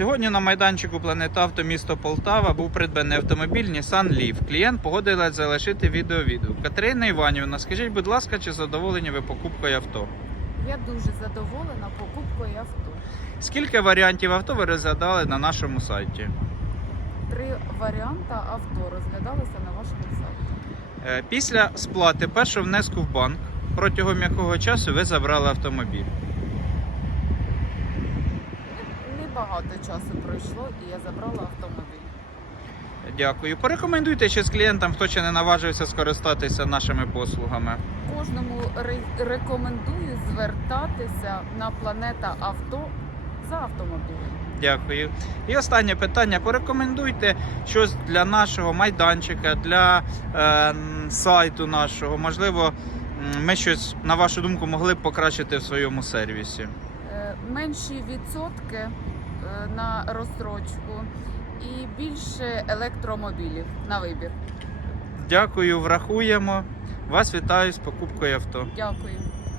Сьогодні на майданчику Планета Авто місто Полтава був придбаний автомобіль Nissan Leaf. Клієнт погодилась залишити відеовідгук. Катерина Іванівна, скажіть, будь ласка, чи задоволені ви покупкою авто? Я дуже задоволена покупкою авто. Скільки варіантів авто ви розглядали на нашому сайті? Три варіанти авто розглядалися на вашому сайті. Е, Після сплати першого внеску в банк, протягом якого часу ви забрали автомобіль? Небагато часу пройшло і я забрала автомобіль. Дякую. Порекомендуйте ще з клієнтам, хто ще не наважився скористатися нашими послугами. Кожному ре- рекомендую звертатися на планета авто за автомобілем. Дякую. І останнє питання. Порекомендуйте щось для нашого майданчика, для е, сайту нашого. Можливо, ми щось, на вашу думку, могли б покращити в своєму сервісі. Е, Менші відсотки на розстрочку і більше електромобілів на вибір. Дякую, врахуємо. Вас вітаю з покупкою авто. Дякую.